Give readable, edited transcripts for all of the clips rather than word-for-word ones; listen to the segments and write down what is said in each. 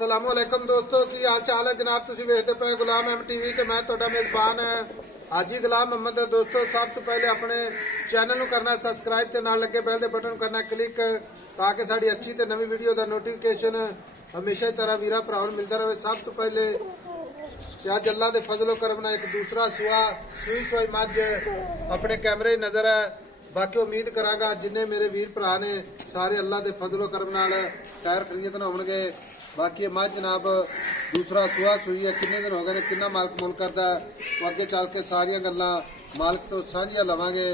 अस्सलामुअलैकुम दोस्तों की हाल चाल है जनाब। तुसीं वेखदे पे गुलाम अहमद टीवी ते मैं तुहाडा मेजबान है हाजी गुलाम अहमद। दोस्तों सब तो पहले अपने चैनल नूं करना सबसक्राइब ते नाल लगे बैल दे बटन करना क्लिक ताकि साडी अच्छी ते नवी वीडियो दा नोटिफिकेशन हमेशा ही तरह वीरा भरावां नूं मिलदा रहे। सब तो पहले अज अल्लाह दे फजलो करम नाल एक दूसरा सूई सोई मझ अपने कैमरे नजर है। बाकी उम्मीद करांगा जिन्ने मेरे वीर भरा ने सारे अल्लाह दे फजलो करम नाल खैर खरीत ना होणगे। बाकी मझ जनाब दूसरा सुहा सूई है, किन्ने दिन हो गए किन्ना मालक मुल करता है तो अगे चल के सारियां गल्लां मालक तो साझियां लवांगे।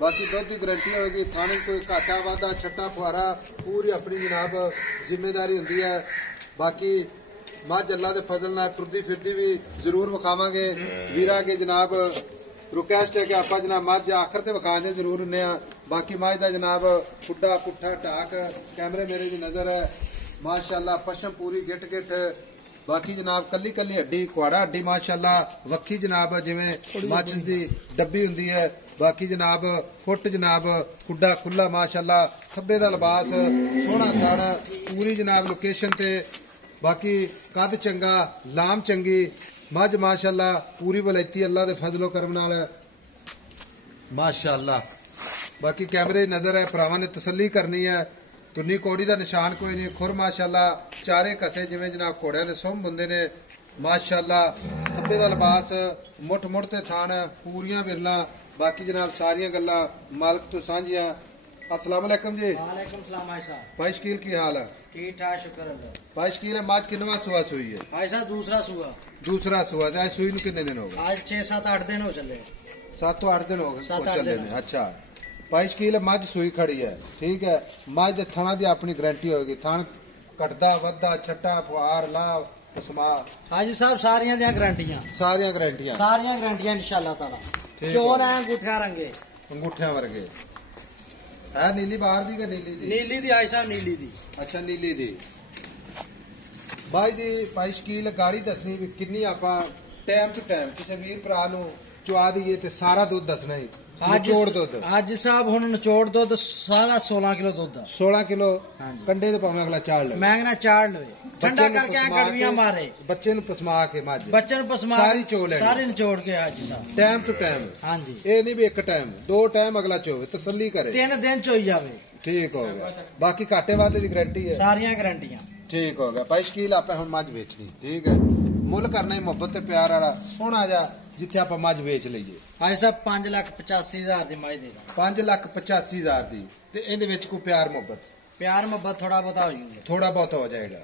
बाकी दुध की गारंटी होगी, थाने कोई घाटा वाधा छट्टा फुहारा पूरी अपनी जनाब जिम्मेदारी होंदी है। बाकी मझ अल्लाह दे फजल नाल टुरदी फिरदी भी जरूर विखावांगे वीरा के जनाब। रिक्वेस्ट है कि आप जनाब मझ आखिर ते विखाने जरूर हुंदे आ। बाकी मझ दा जनाब खुड्डा पुट्ठा ढाक कैमरे मेरे दी नजर है माशाअल्लाह, पशम पूरी गिट गिट। बाकी जनाब कली कली हड्डी कुआड़ा हड्डी माशाअल्लाह वक्खी जनाब जिवें मच्छ दी डब्बी हुंदी है। बाकी जनाब फुट जनाब खुड्डा खुला माशाअल्लाह, खब्बे दा लिबास सोहना थण पूरी जनाब लोकेशन ते। बाकी कद चंगा लाम चंगी मझ माशाअल्लाह पूरी वलैती अल्लाह दे फजलो करम नाल माशाअल्लाह। बाकी कैमरे नजर है, भरावां ने तसल्ली करनी है। तुन्नी कोड़ी का निशान कोई नहीं, खुर माशाअल्लाह चारे कसे जिवें जनाब घोड़ियां दे सुंभ हुंदे ने माशाअल्लाह। खब्बे दा लिबास मुठ मुठ ते थान पूरियां विरलां। बाकी जनाब सारियां गल्लां मालक तो सांझियां। अस्सलाम वालेकुम जी। वालेकुम सलाम भाई साहब। भाई शकील की हाल है? ठीक ठाक शुक्र अल्लाह। भाई शकील है मझ किन्नवा सुआ सूई है? भाई साहब दूसरा सुआ। दूसरा सुआ है। सूई नूं किन्ने दिन हो गए? आज 6-7-8 दिन हो चले। 7-8 दिन हो गए 7-8 चले दिन। ने। अच्छा भाई शकील मझ सूई खड़ी है, ठीक है। मझ दे थणा दी अपनी गारंटी होगी, थण कटदा वधदा छट्टा फुहार लाभ पसमा हाजी साहब सारियां दी गारंटियां सारियां गारंटियां इंशाअल्लाह ताला। चोर है अंगूठा रंगे अंगूठियां वर्गे है। नीली बाहर दी कि नीली दी? नीली दी आई साहब नीली दी। अच्छा नीली दी। भाई दी भाई शकील गाड़ी दसनी भी किन्नी आपां टाइम टू टाइम किसी वीर भरा नूं चुआ दईए ते सारा दुध दसना ही। निचोड़ दुध आज साहब हुण निचोड़ दुध सारा 16 किलो दुध 16 किलो कंडे ते भावें अगला चाड़ ले। मैं कहना चाड़ ले ठंडा करके गड़वियां मारे बच्चे नूं पसमा के मझ बच्चे नूं पसमा सारी चो ले सारी निचोड़ के हाजी साहब टाइम टू टाइम। हां जी ये नहीं भी एक टाइम दो टाइम अगला चोवे तसल्ली करे 3 दिन चोई जावे ठीक हो गया। बाकी घाटे वादे की गारंटी है, सारियां गारंटियां ठीक हो गया। भाई शकील आपे हुण मझ वेचनी, ठीक है। मुल करना ही मुहब्बत ते प्यार वाला सोहना जा जिथे आप मझ वेच लीए। भाई साहब 5,85,000 दी मझ दे 5,85,000 दी ते इहदे विच कोई प्यार मुहब्बत थोड़ा बहुत हो जाएगा, थोड़ा बहुत हो जाएगा।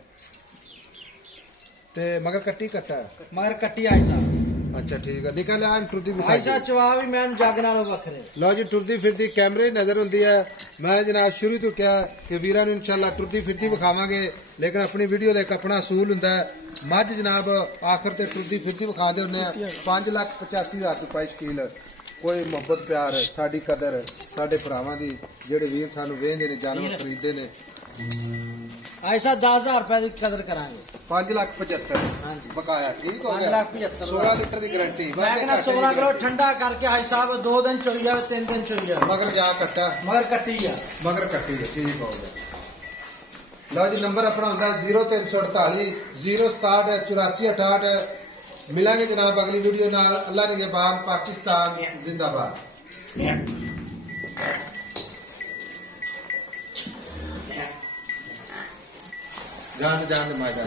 ते मगर कट्टी कट्टा मगर कट्टी आई साहब। अच्छा ठीक है। निकल आन टुरदी भाई साहब चवा भी मैं जग नालों वखरे लो जी टुरदी फिरदी कैमरे नजर हुंदी है। मैं जनाब शुरू तो क्या कि वीरां नूं इंशाअल्लाह टुरदी फिरदी विखावांगे, लेकिन अपनी वीडियो दा एक अपना असूल हुंदा है। मझ जनाब आखिर ते टुरदी फिरदी विखांदे हुंदे आ। 5,85,000 रुपए शकील कोई मुहब्बत प्यार साडी कदर साडे भरावां दी जेड़े वीर सानू वेंदे ने जानवर खरीददे ने। ऐसा 10,000 रुपए की कदर करांगे। 5,75,000 बकाया ठीक हो गया। 16 लीटर की गारंटी। मैं कहना 16 किलो ठंडा करके हाई साहब 2 दिन चोई जावे 3 दिन चोई जावे मगर जा कट्टा मगर कट्टी है ठीक हो गया। लो जी नंबर अपना होंदा 0348 067 8468। मिलांगे जनाब अगली वीडियो नाल। अल्लाह निगहबान। पाकिस्तान जिंदाबाद। जान मायदा